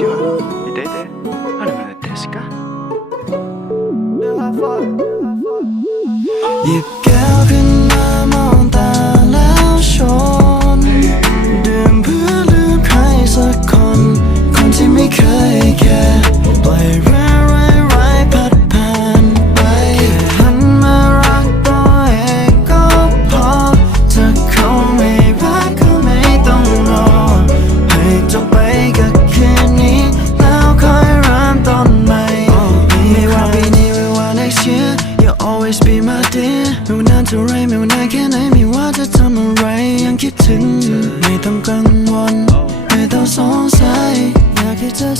지워 이때 이때 하나만 됐을 까? Yeah.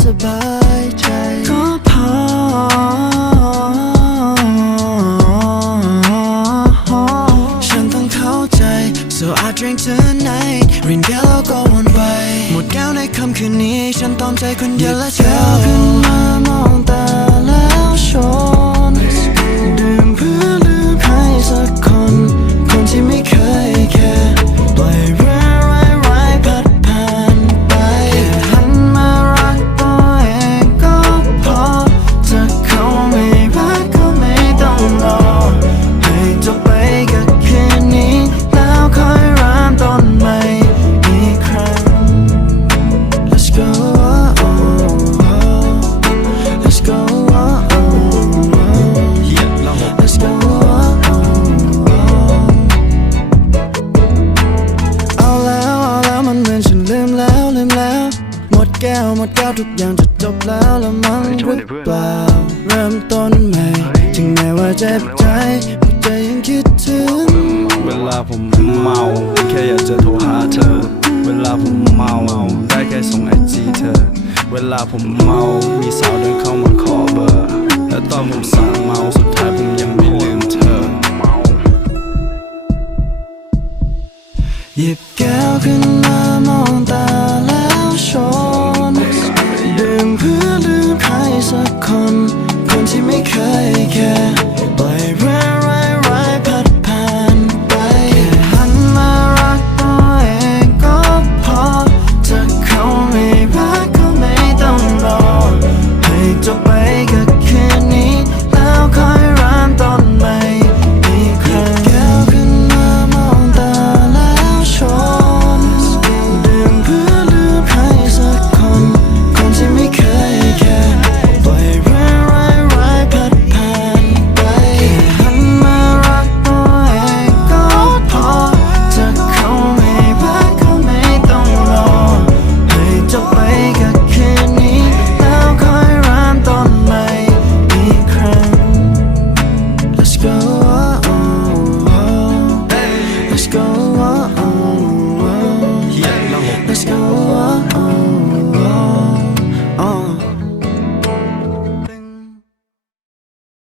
สบายใจก็พอฉันต้องเข้าใจ so I drink tonight รินเดีล้ก็วนไป หมดแก้วในค่ำคืนนี้ ฉันตอมใจคนเดียวและเธอขึ้นมามอง แก้วหมดแก้วทุกอย่างจะจบแล้วละมั้งหรือเปล่า เริ่มต้นใหม่ถึงแม้ว่าเจ็บใจหัวใจยังคิดถึง เวลาผมเมาแค่อยากจะโทรหาเธอ เวลาผมเมาได้แค่ส่งไอจีเธอ เวลาผมเมา มีสาวเดินเข้ามาขอเบอร์ และตอนผมสั่งเมาสุดท้ายผมยังไม่ลืมเธอหยิบแก้วขึ้นมามองตา